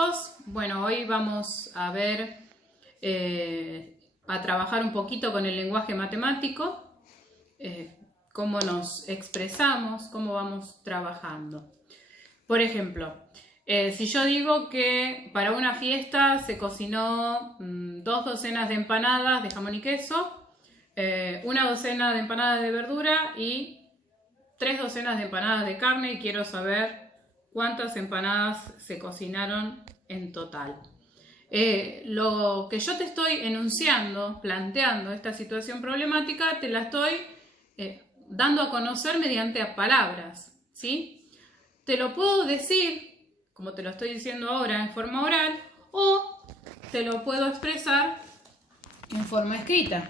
chicos, bueno, hoy vamos a ver, a trabajar un poquito con el lenguaje matemático, cómo nos expresamos, cómo vamos trabajando. Por ejemplo, si yo digo que para una fiesta se cocinó 2 docenas de empanadas de jamón y queso, 1 docena de empanadas de verdura y 3 docenas de empanadas de carne, y quiero saber cuántas empanadas se cocinaron en total. Lo que yo te estoy enunciando, planteando esta situación problemática, te la estoy dando a conocer mediante palabras, ¿sí? Te lo puedo decir, como te lo estoy diciendo ahora, en forma oral, o te lo puedo expresar en forma escrita.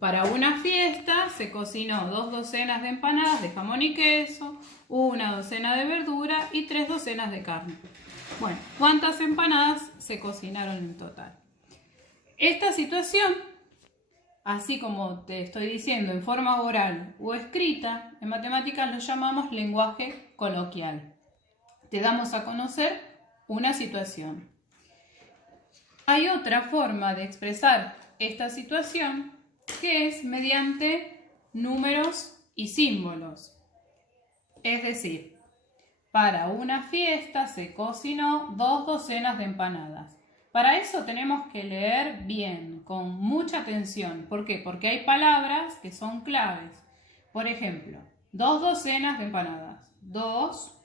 Para una fiesta se cocinó 2 docenas de empanadas de jamón y queso, 1 docena de verdura y 3 docenas de carne. Bueno, ¿cuántas empanadas se cocinaron en total? Esta situación, así como te estoy diciendo en forma oral o escrita, en matemáticas lo llamamos lenguaje coloquial. Te damos a conocer una situación. Hay otra forma de expresar esta situación, que es mediante números y símbolos. Es decir, para una fiesta se cocinó 2 docenas de empanadas. Para eso tenemos que leer bien, con mucha atención. ¿Por qué? Porque hay palabras que son claves. Por ejemplo, 2 docenas de empanadas. 2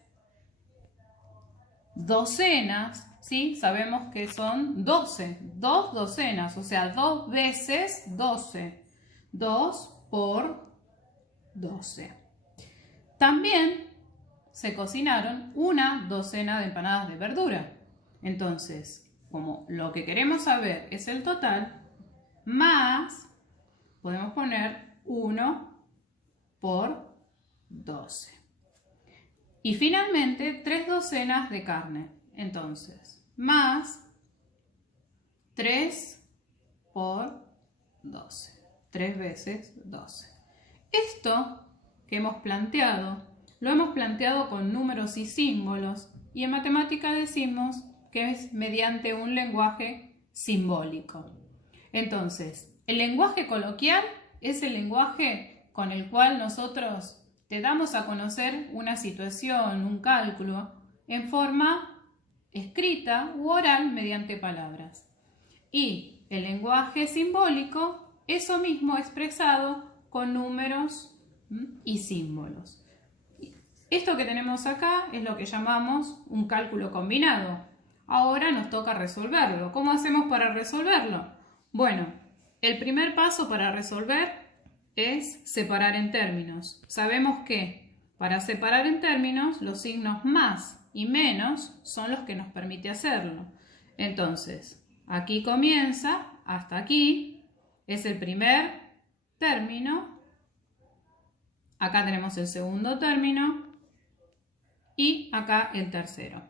docenas, ¿sí? Sabemos que son 12. 2 docenas, o sea, 2 veces 12. 2 por 12. También se cocinaron 1 docena de empanadas de verdura. Entonces, como lo que queremos saber es el total, más podemos poner 1 por 12. Y finalmente 3 docenas de carne. Entonces, más 3 por 12. 3 veces 12. Esto que hemos planteado, lo hemos planteado con números y símbolos, y en matemática decimos que es mediante un lenguaje simbólico. Entonces, el lenguaje coloquial es el lenguaje con el cual nosotros te damos a conocer una situación, un cálculo, en forma escrita u oral mediante palabras. Y el lenguaje simbólico, eso mismo expresado con números y símbolos. Esto que tenemos acá es lo que llamamos un cálculo combinado. Ahora nos toca resolverlo. ¿Cómo hacemos para resolverlo? Bueno, el primer paso para resolver es separar en términos. Sabemos que para separar en términos los signos más y menos son los que nos permite hacerlo. Entonces, aquí comienza, hasta aquí, es el primer término. Acá tenemos el segundo término y acá el tercero.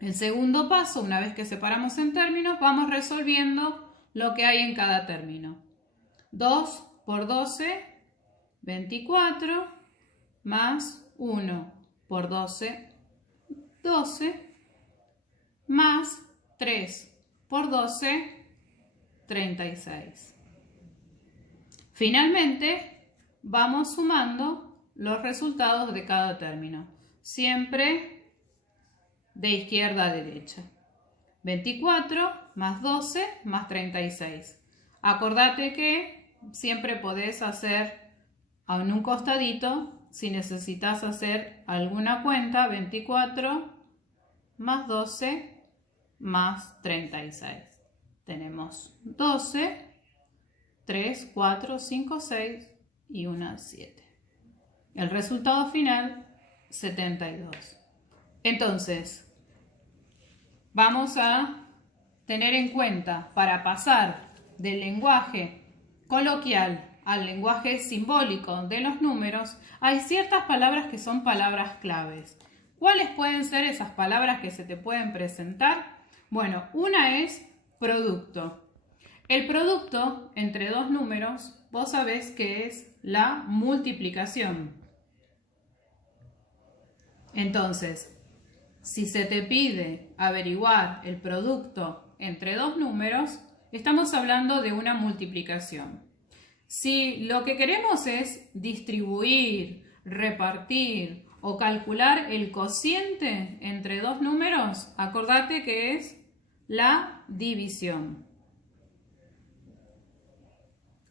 El segundo paso, una vez que separamos en términos, vamos resolviendo lo que hay en cada término. 2 por 12, 24, más 1 por 12, 12, más 3 por 12, 36. Finalmente, vamos sumando los resultados de cada término, siempre de izquierda a derecha. 24 más 12 más 36. Acordate que siempre podés hacer en un costadito, si necesitas hacer alguna cuenta, 24 más 12 más 36. Tenemos 12, 3, 4, 5, 6 y 1, 7. El resultado final, 72. Entonces, vamos a tener en cuenta, para pasar del lenguaje coloquial al lenguaje simbólico de los números, hay ciertas palabras que son palabras claves. ¿Cuáles pueden ser esas palabras que se te pueden presentar? Bueno, una es producto. El producto entre 2 números, vos sabés que es la multiplicación. Entonces, si se te pide averiguar el producto entre dos números, estamos hablando de una multiplicación. Si lo que queremos es distribuir, repartir o calcular el cociente entre dos números, acordate que es la división.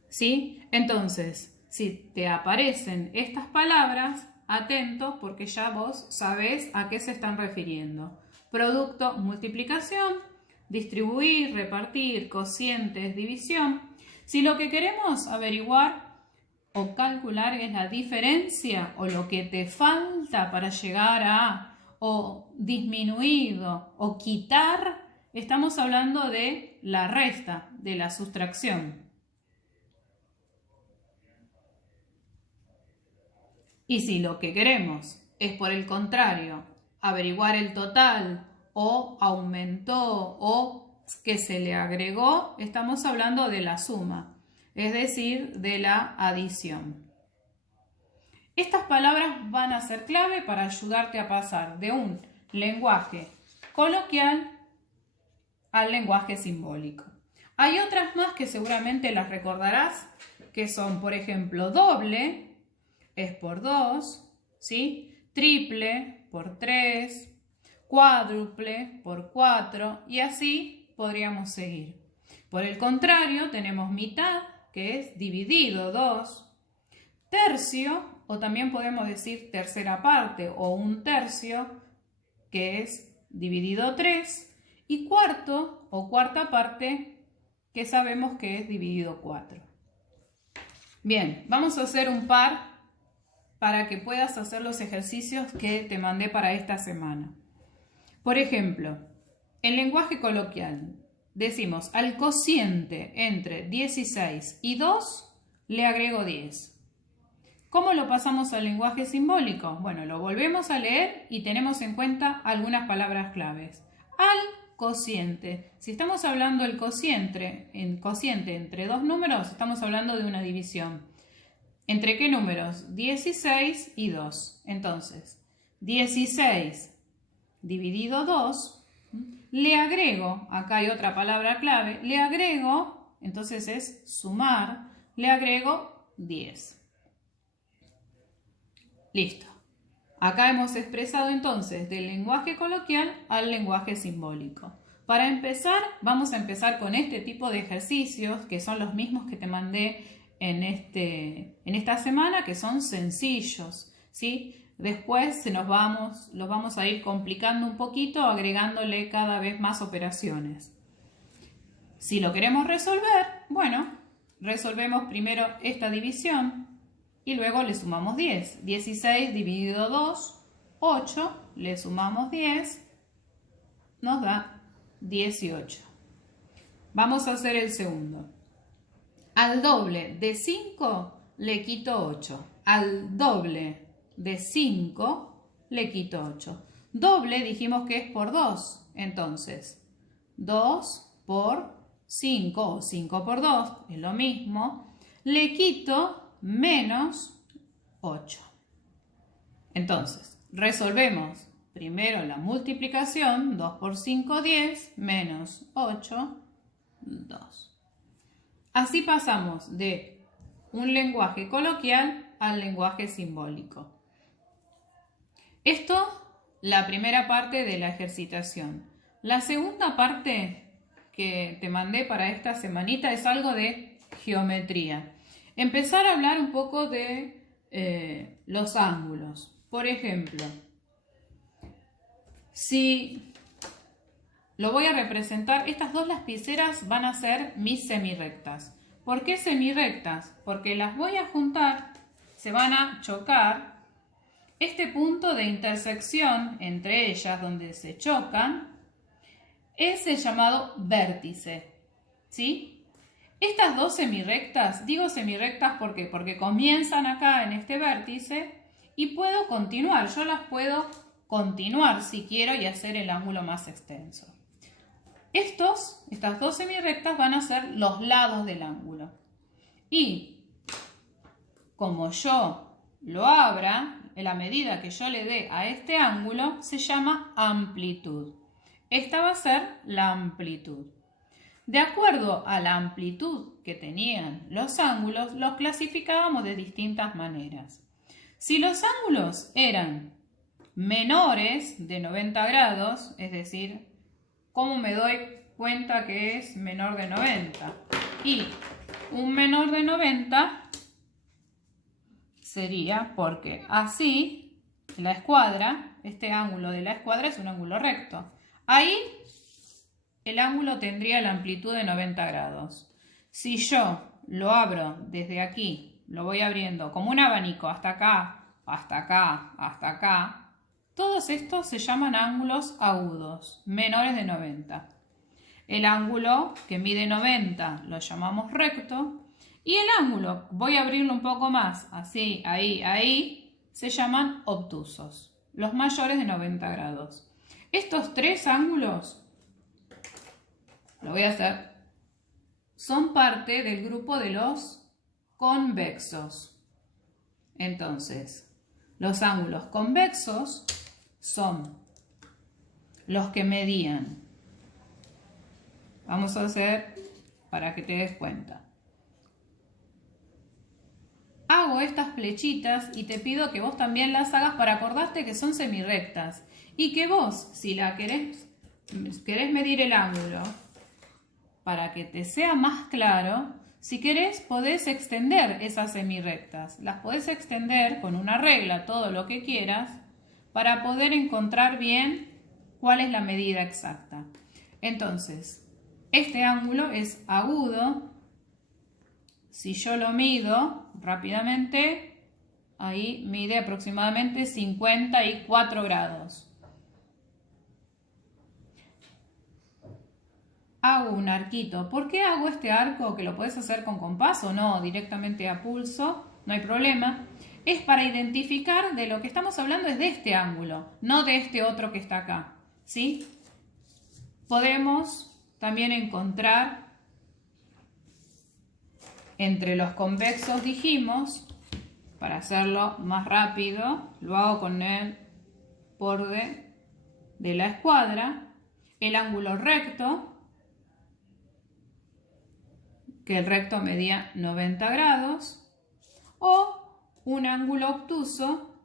¿Sí? Entonces, si te aparecen estas palabras, atento porque ya vos sabés a qué se están refiriendo. Producto, multiplicación, distribuir, repartir, cocientes, división. Si lo que queremos averiguar o calcular es la diferencia o lo que te falta para llegar a o disminuido o quitar, estamos hablando de la resta, de la sustracción. Y si lo que queremos es, por el contrario, averiguar el total o aumentó o que se le agregó, estamos hablando de la suma, es decir, de la adición. Estas palabras van a ser clave para ayudarte a pasar de un lenguaje coloquial al lenguaje simbólico. Hay otras más que seguramente las recordarás, que son, por ejemplo, doble, es por 2, ¿sí? Triple por 3, cuádruple por 4 y así podríamos seguir. Por el contrario, tenemos mitad, que es dividido 2, tercio, o también podemos decir tercera parte o un tercio, que es dividido 3, y cuarto o cuarta parte, que sabemos que es dividido 4. Bien, vamos a hacer un par para que puedas hacer los ejercicios que te mandé para esta semana. Por ejemplo, en lenguaje coloquial decimos al cociente entre 16 y 2 le agrego 10. ¿Cómo lo pasamos al lenguaje simbólico? Bueno, lo volvemos a leer y tenemos en cuenta algunas palabras claves. Al cociente. Si estamos hablando del cociente entre dos números, estamos hablando de una división. ¿Entre qué números? 16 y 2. Entonces, 16 dividido 2, le agrego, acá hay otra palabra clave, le agrego, entonces es sumar, le agrego 10. Listo. Acá hemos expresado entonces del lenguaje coloquial al lenguaje simbólico. Para empezar, vamos a empezar con este tipo de ejercicios, que son los mismos que te mandé en esta semana, que son sencillos, ¿sí? Después los vamos a ir complicando un poquito, agregándole cada vez más operaciones. Si lo queremos resolver, bueno, resolvemos primero esta división y luego le sumamos 10. 16 dividido 2, 8, le sumamos 10, nos da 18. Vamos a hacer el segundo. Al doble de 5 le quito 8. Al doble de 5 le quito 8. Doble dijimos que es por 2. Entonces, 2 por 5 o 5 por 2 es lo mismo. Le quito menos 8. Entonces, resolvemos primero la multiplicación. 2 por 5, 10, menos 8, 2. Así pasamos de un lenguaje coloquial al lenguaje simbólico. Esto, la primera parte de la ejercitación. La segunda parte que te mandé para esta semanita es algo de geometría. Empezar a hablar un poco de los ángulos. Por ejemplo, si lo voy a representar, estas dos lapiceras van a ser mis semirrectas. ¿Por qué semirrectas? Porque las voy a juntar, se van a chocar. Este punto de intersección entre ellas, donde se chocan, es el llamado vértice, ¿sí? Estas dos semirrectas, digo semirrectas porque comienzan acá en este vértice y puedo continuar. Yo las puedo continuar si quiero y hacer el ángulo más extenso. Estas dos semirrectas van a ser los lados del ángulo. Y como yo lo abra, la medida que yo le dé a este ángulo se llama amplitud. Esta va a ser la amplitud. De acuerdo a la amplitud que tenían los ángulos, los clasificábamos de distintas maneras. Si los ángulos eran menores de 90 grados, es decir, ¿cómo me doy cuenta que es menor de 90? Y un menor de 90 sería porque así la escuadra, este ángulo de la escuadra es un ángulo recto. Ahí el ángulo tendría la amplitud de 90 grados. Si yo lo abro desde aquí, lo voy abriendo como un abanico hasta acá, hasta acá, hasta acá, todos estos se llaman ángulos agudos, menores de 90. El ángulo que mide 90 lo llamamos recto y el ángulo, voy a abrirlo un poco más, así, ahí, ahí, se llaman obtusos, los mayores de 90 grados. Estos tres ángulos, lo voy a hacer, son parte del grupo de los convexos. Entonces, los ángulos convexos son los que medían. Vamos a hacer para que te des cuenta. Hago estas flechitas y te pido que vos también las hagas para acordarte que son semirrectas y que vos, si la querés medir el ángulo, para que te sea más claro, si querés podés extender esas semirrectas. Las podés extender con una regla, todo lo que quieras, para poder encontrar bien cuál es la medida exacta. Entonces, este ángulo es agudo. Si yo lo mido rápidamente, ahí mide aproximadamente 54 grados. Hago un arquito. ¿Por qué hago este arco? Que lo puedes hacer con compás o no, directamente a pulso, no hay problema. Es para identificar de lo que estamos hablando es de este ángulo, no de este otro que está acá, ¿sí? Podemos también encontrar entre los convexos, dijimos, para hacerlo más rápido, lo hago con el borde de la escuadra, el ángulo recto, que el recto medía 90 grados, o un ángulo obtuso,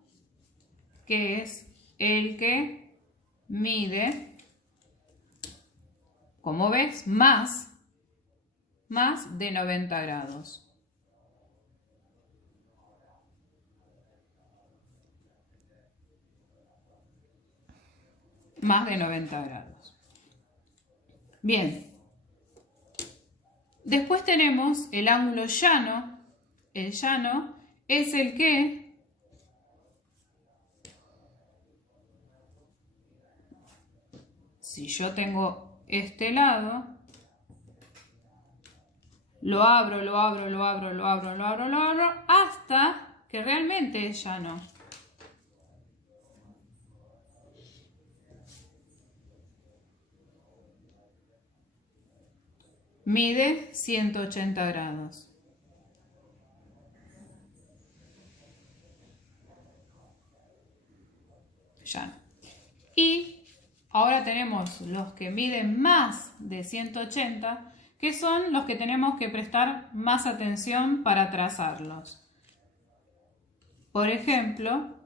que es el que mide, como ves, más de 90 grados. Más de 90 grados. Bien. Después tenemos el ángulo llano. El llano es el que si yo tengo este lado, lo abro hasta que realmente es llano. Mide 180 grados. Llano. Y ahora tenemos los que miden más de 180, que son los que tenemos que prestar más atención para trazarlos. Por ejemplo,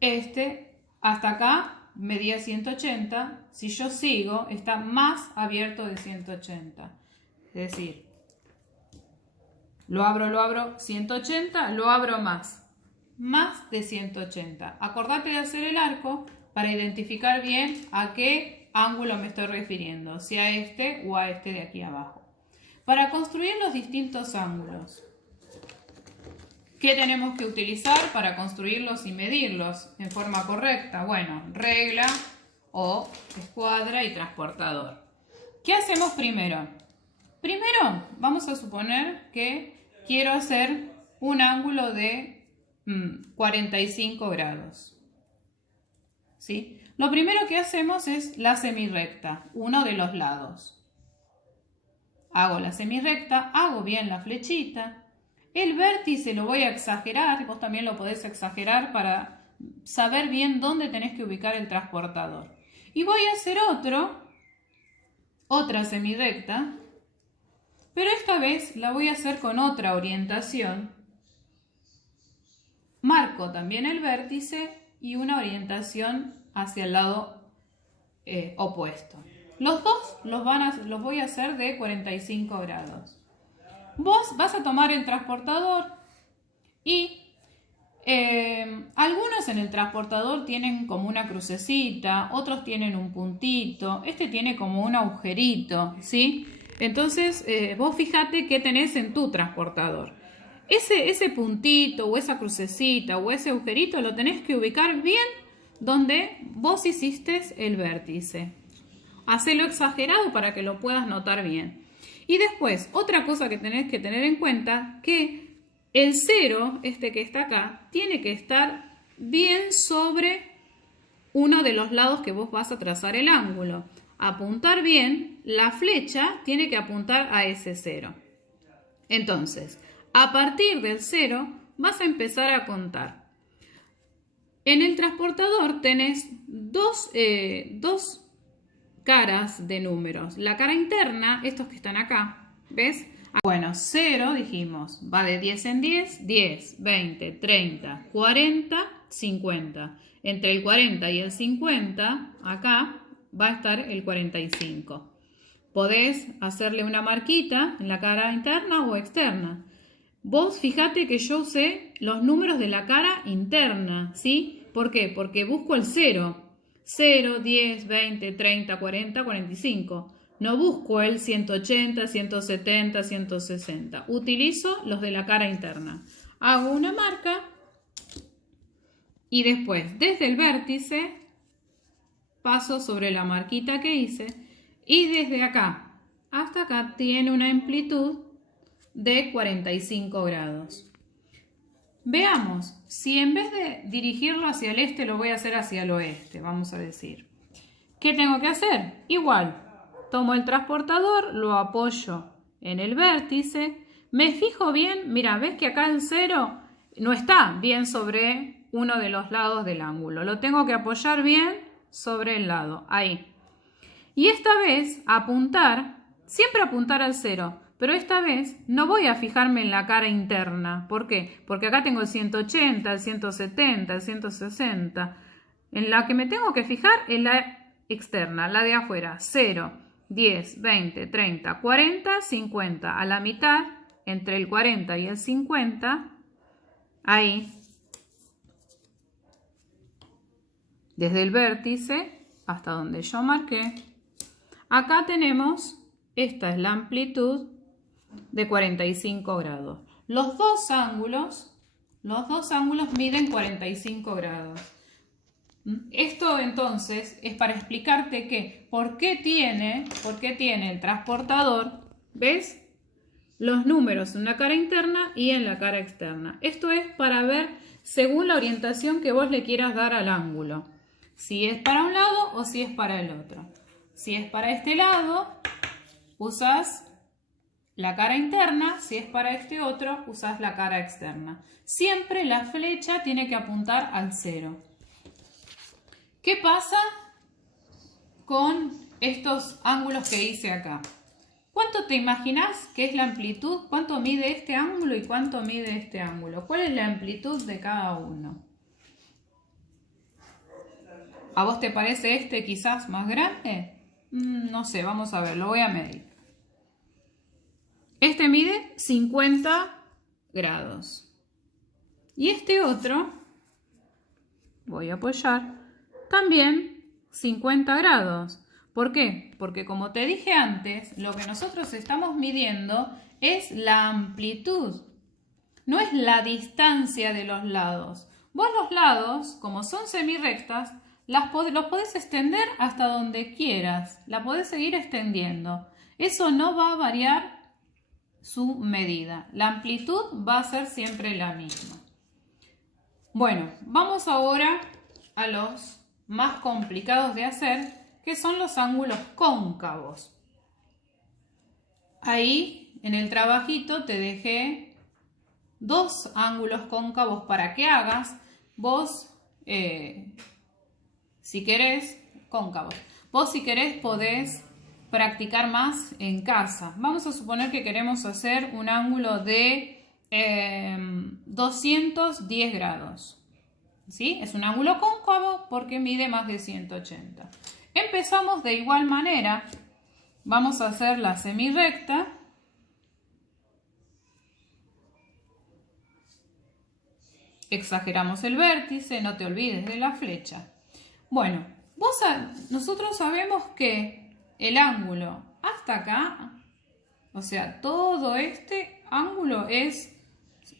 este hasta acá medía 180, si yo sigo está más abierto de 180. Es decir, lo abro 180, lo abro más de 180. Acordate de hacer el arco para identificar bien a qué ángulo me estoy refiriendo, si a este o a este de aquí abajo. Para construir los distintos ángulos, ¿qué tenemos que utilizar para construirlos y medirlos en forma correcta? Bueno, regla o escuadra y transportador. ¿Qué hacemos primero? Primero vamos a suponer que quiero hacer un ángulo de 45 grados. ¿Sí? Lo primero que hacemos es la semirrecta, uno de los lados. Hago la semirrecta, hago bien la flechita. El vértice lo voy a exagerar, vos también lo podés exagerar para saber bien dónde tenés que ubicar el transportador. Y voy a hacer otra semirrecta, pero esta vez la voy a hacer con otra orientación. Marco también el vértice y una orientación hacia el lado opuesto. Los dos los voy a hacer de 45 grados. Vos vas a tomar el transportador y algunos en el transportador tienen como una crucecita, otros tienen un puntito, este tiene como un agujerito, ¿sí? Entonces vos fíjate qué tenés en tu transportador. Ese puntito o esa crucecita o ese agujerito lo tenés que ubicar bien donde vos hiciste el vértice. Hacelo exagerado para que lo puedas notar bien. Y después, otra cosa que tenés que tener en cuenta, que el 0, este que está acá, tiene que estar bien sobre uno de los lados que vos vas a trazar el ángulo. Apuntar bien, la flecha tiene que apuntar a ese 0. Entonces, a partir del 0 vas a empezar a contar. En el transportador tenés dos caras de números. La cara interna, estos que están acá, ¿ves? Bueno, 0 dijimos, va de 10 en 10, 10, 20, 30, 40, 50. Entre el 40 y el 50, acá va a estar el 45. Podés hacerle una marquita en la cara interna o externa. Vos fíjate que yo usé los números de la cara interna, ¿sí? ¿Por qué? Porque busco el 0. 0, 10, 20, 30, 40, 45. No busco el 180, 170, 160. Utilizo los de la cara interna. Hago una marca y después, desde el vértice, paso sobre la marquita que hice y desde acá hasta acá tiene una amplitud de 45 grados. Veamos, si en vez de dirigirlo hacia el este lo voy a hacer hacia el oeste, vamos a decir. ¿Qué tengo que hacer? Igual, tomo el transportador, lo apoyo en el vértice, me fijo bien, mira, ves que acá el 0 no está bien sobre uno de los lados del ángulo, lo tengo que apoyar bien sobre el lado, ahí. Y esta vez apuntar, siempre apuntar al 0. Pero esta vez no voy a fijarme en la cara interna. ¿Por qué? Porque acá tengo el 180, el 170, el 160. En la que me tengo que fijar es la externa, la de afuera. 0, 10, 20, 30, 40, 50. A la mitad, entre el 40 y el 50, ahí. Desde el vértice hasta donde yo marqué. Acá tenemos, esta es la amplitud de 45 grados. Los dos ángulos miden 45 grados. Esto entonces es para explicarte que por qué tiene el transportador, ¿ves? Los números en la cara interna y en la cara externa. Esto es para ver según la orientación que vos le quieras dar al ángulo. Si es para un lado o si es para el otro. Si es para este lado, usás la cara interna, si es para este otro, usás la cara externa. Siempre la flecha tiene que apuntar al 0. ¿Qué pasa con estos ángulos que hice acá? ¿Cuánto te imaginas que es la amplitud? ¿Cuánto mide este ángulo y cuánto mide este ángulo? ¿Cuál es la amplitud de cada uno? ¿A vos te parece este quizás más grande? No sé, vamos a ver, lo voy a medir. Este mide 50 grados. Y este otro, voy a apoyar, también 50 grados. ¿Por qué? Porque como te dije antes, lo que nosotros estamos midiendo es la amplitud, no es la distancia de los lados. Vos los lados, como son semirrectas, los podés extender hasta donde quieras, la podés seguir extendiendo. Eso no va a variar su medida. La amplitud va a ser siempre la misma. Bueno, vamos ahora a los más complicados de hacer, que son los ángulos cóncavos. Ahí, en el trabajito, te dejé dos ángulos cóncavos para que hagas. Vos, si querés, cóncavos. Vos si querés podés practicar más en casa. Vamos a suponer que queremos hacer un ángulo de 210 grados. ¿Sí? Es un ángulo cóncavo porque mide más de 180. Empezamos de igual manera. Vamos a hacer la semirrecta. Exageramos el vértice, no te olvides de la flecha. Bueno, nosotros sabemos que el ángulo hasta acá, o sea, todo este ángulo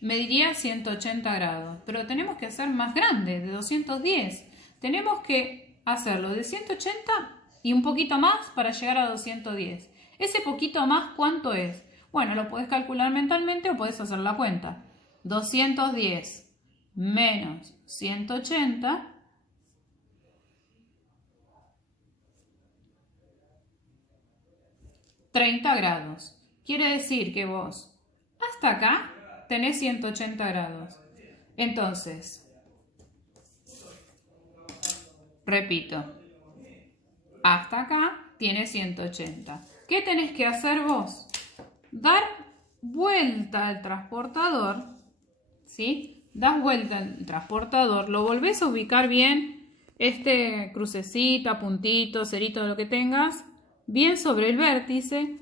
mediría 180 grados, pero tenemos que hacer más grande, de 210. Tenemos que hacerlo de 180 y un poquito más para llegar a 210. Ese poquito más, ¿cuánto es? Bueno, lo puedes calcular mentalmente o puedes hacer la cuenta. 210 menos 180 30 grados. Quiere decir que vos hasta acá tenés 180 grados. Entonces, repito, hasta acá tienes 180. ¿Qué tenés que hacer vos? Dar vuelta al transportador, ¿sí? Das vuelta al transportador, lo volvés a ubicar bien, crucecita, puntito, cerito, lo que tengas, bien sobre el vértice.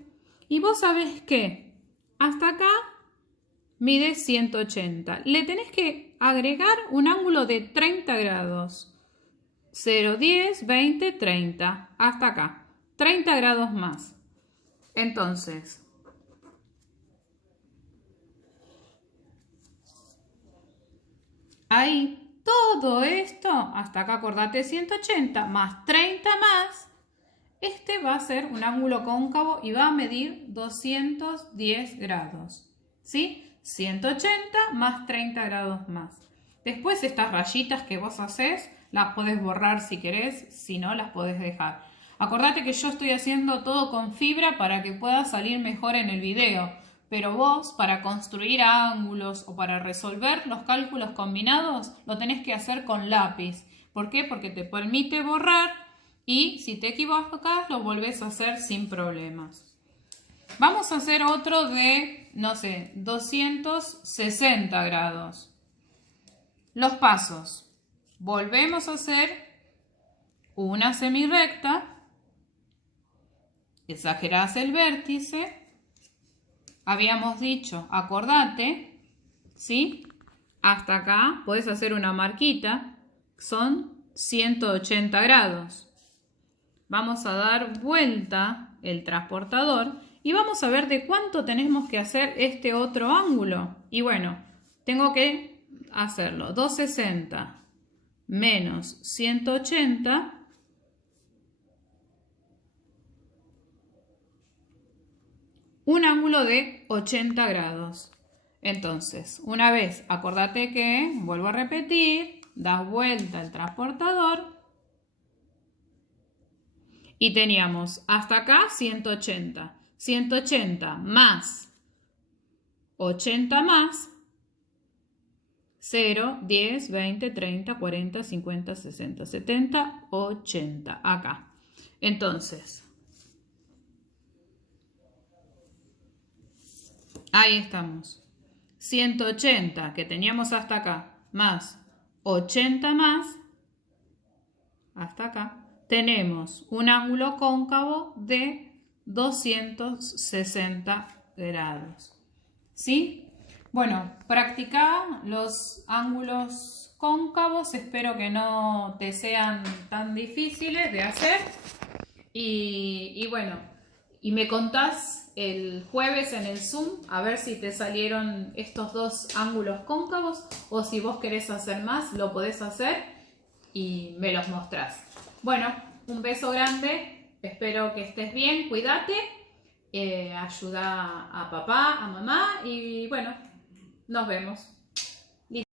Y vos sabés que hasta acá mide 180. Le tenés que agregar un ángulo de 30 grados. 0, 10, 20, 30. Hasta acá. 30 grados más. Entonces, ahí todo esto, hasta acá acordate 180 más 30 más, va a ser un ángulo cóncavo y va a medir 210 grados. ¿Sí? 180 más 30 grados más. Después estas rayitas que vos hacés, las podés borrar si querés, si no las podés dejar. Acordate que yo estoy haciendo todo con fibra para que pueda salir mejor en el video. Pero vos, para construir ángulos o para resolver los cálculos combinados, lo tenés que hacer con lápiz. ¿Por qué? Porque te permite borrar y si te equivocas lo volvés a hacer sin problemas. Vamos a hacer otro de, no sé, 260 grados. Los pasos. Volvemos a hacer una semirrecta. Exagerás el vértice. Habíamos dicho, acordate, ¿sí? Hasta acá podés hacer una marquita, son 180 grados. Vamos a dar vuelta el transportador y vamos a ver de cuánto tenemos que hacer este otro ángulo. Y bueno, tengo que hacerlo, 260 menos 180 un ángulo de 80 grados. Entonces, una vez, acordate que, vuelvo a repetir, das vuelta al transportador y teníamos hasta acá 180. 180 más 80 más 0, 10, 20, 30, 40, 50, 60, 70, 80. Acá. Entonces, ahí estamos. 180 que teníamos hasta acá, más 80 más, hasta acá, tenemos un ángulo cóncavo de 260 grados. ¿Sí? Bueno, practica los ángulos cóncavos. Espero que no te sean tan difíciles de hacer. Y bueno, y me contás el jueves en el Zoom a ver si te salieron estos dos ángulos cóncavos o si vos querés hacer más, lo podés hacer y me los mostrás. Bueno, un beso grande, espero que estés bien, cuídate, ayuda a papá, a mamá y bueno, nos vemos.